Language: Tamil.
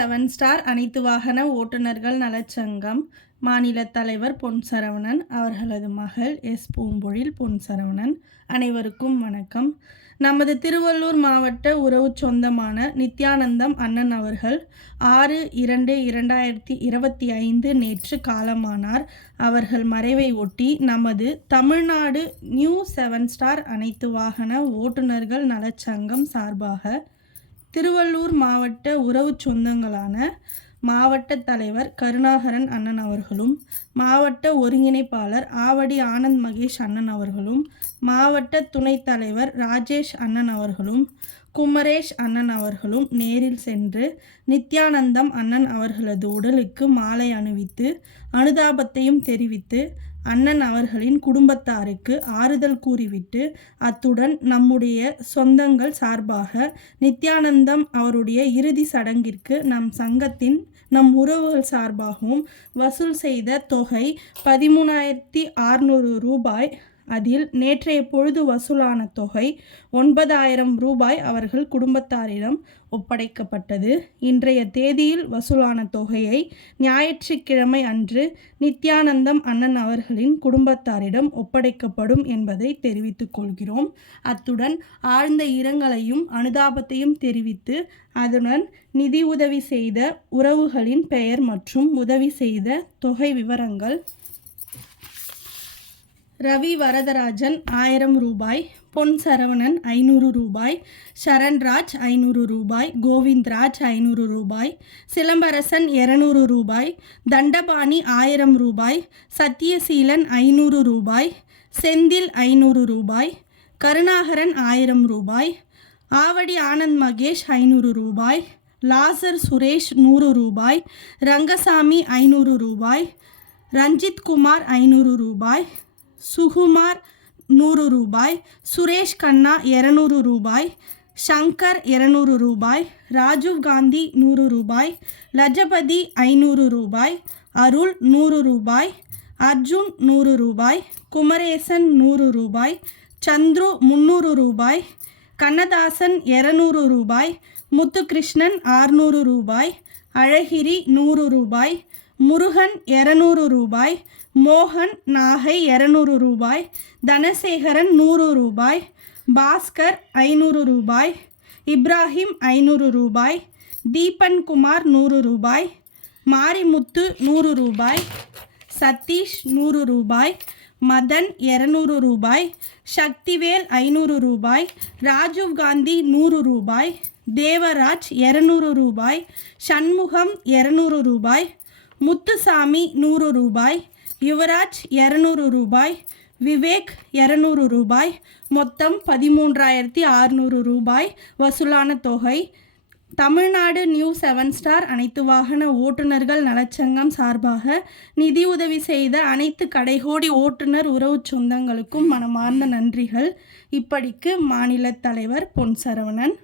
7 ஸ்டார் அனைத்து வாகன ஓட்டுநர்கள் நலச்சங்கம் மாநில தலைவர் பொன் சரவணன் அவர்களது மகள் எஸ் பூம்பொழில் பொன் சரவணன். அனைவருக்கும் வணக்கம். நமது திருவள்ளூர் மாவட்ட உறவு சொந்தமான நித்யானந்தம் அண்ணன் அவர்கள் 6/2/2025 நேற்று காலமானார். அவர்கள் மறைவை ஒட்டி நமது தமிழ்நாடு நியூ 7 ஸ்டார் அனைத்து வாகன ஓட்டுநர்கள் நலச்சங்கம் சார்பாக திருவள்ளூர் மாவட்ட உறவு சொந்தங்களான மாவட்ட தலைவர் கருணாகரன் அண்ணன் அவர்களும், மாவட்ட ஒருங்கிணைப்பாளர் ஆவடி ஆனந்த் மகேஷ் அண்ணன் அவர்களும், மாவட்ட துணைத் தலைவர் ராஜேஷ் அண்ணன் அவர்களும், குமரேஷ் அண்ணன் அவர்களும் நேரில் சென்று நித்யானந்தம் அண்ணன் அவர்களது உடலுக்கு மாலை அணிவித்து அனுதாபத்தையும் தெரிவித்து அண்ணன் அவர்களின் குடும்பத்தாருக்கு ஆறுதல் கூறிவிட்டு, அத்துடன் நம்முடைய சொந்தங்கள் சார்பாக நித்யானந்தம் அவருடைய இறுதி சடங்கிற்கு நம் உறவுகள் சார்பாகவும் வசூல் செய்த தொகை 13,600 ரூபாய். அதில் நேற்றைய பொழுது வசூலான தொகை 9,000 ரூபாய் அவர்கள் குடும்பத்தாரிடம் ஒப்படைக்கப்பட்டது. இன்றைய தேதியில் வசூலான தொகையை ஞாயிற்றுக்கிழமை அன்று நித்யானந்தம் அண்ணன் அவர்களின் குடும்பத்தாரிடம் ஒப்படைக்கப்படும் என்பதை தெரிவித்துக் கொள்கிறோம். அத்துடன் ஆழ்ந்த இரங்கலையும் அனுதாபத்தையும் தெரிவித்து, அதுடன் நிதி உதவி செய்த உறவுகளின் பெயர் மற்றும் உதவி செய்த தொகை விவரங்கள்: ரவி வரதராஜன் 1000 ரூபாய், பொன் சரவணன் 500 ரூபாய், சரண்ராஜ் 500 ரூபாய், கோவிந்த்ராஜ் 500 ரூபாய், சிலம்பரசன் 200 ரூபாய், தண்டபாணி 1000 ரூபாய், சத்தியசீலன் 500 ரூபாய், செந்தில் 500 ரூபாய், கருணாகரன் 1000 ரூபாய், ஆவடி ஆனந்த் மகேஷ் 500 ரூபாய், லாசர் சுரேஷ் 100 ரூபாய், ரங்கசாமி 500 ரூபாய், ரஞ்சித் குமார் 500 ரூபாய், சுகுமார் 100 ரூபாய், சுரேஷ் கண்ணா 200 ரூபாய், சங்கர் 200 ரூபாய், ராஜீவ் காந்தி 100 ரூபாய், லஜபதி 500 ரூபாய், அருள் 100 ரூபாய், அர்ஜுன் 100 ரூபாய், குமரேசன் 100 ரூபாய், சந்துரு 300 ரூபாய், கண்ணதாசன் 200 ரூபாய், முத்துகிருஷ்ணன் 600 ரூபாய், அழகிரி 100 ரூபாய், முருகன் 200 ரூபாய், மோகன் நாகை 200 ரூபாய், தனசேகரன் 100 ரூபாய், பாஸ்கர் 500 ரூபாய், இப்ராஹிம் 500 ரூபாய், தீபன் குமார் 100 ரூபாய், மாரிமுத்து 100 ரூபாய், சதீஷ் 100 ரூபாய், மதன் 200 ரூபாய், சக்திவேல் 500 ரூபாய், ராஜீவ் காந்தி 100 ரூபாய், தேவராஜ் 200 ரூபாய், சண்முகம் 200 ரூபாய், முத்துசாமி 100 ரூபாய், யுவராஜ் 200 ரூபாய், விவேக் 200 ரூபாய், மொத்தம் 13,600 ரூபாய் வசூலான தொகை தமிழ்நாடு நியூ 7 ஸ்டார் அனைத்து வாகன ஓட்டுநர்கள் நலச்சங்கம் சார்பாக நிதி உதவி செய்த அனைத்து கடைகோடி ஓட்டுநர் உறவு சொந்தங்களுக்கும் மனமார்ந்த நன்றிகள். இப்படிக்கு மாநில தலைவர் பொன் சரவணன்.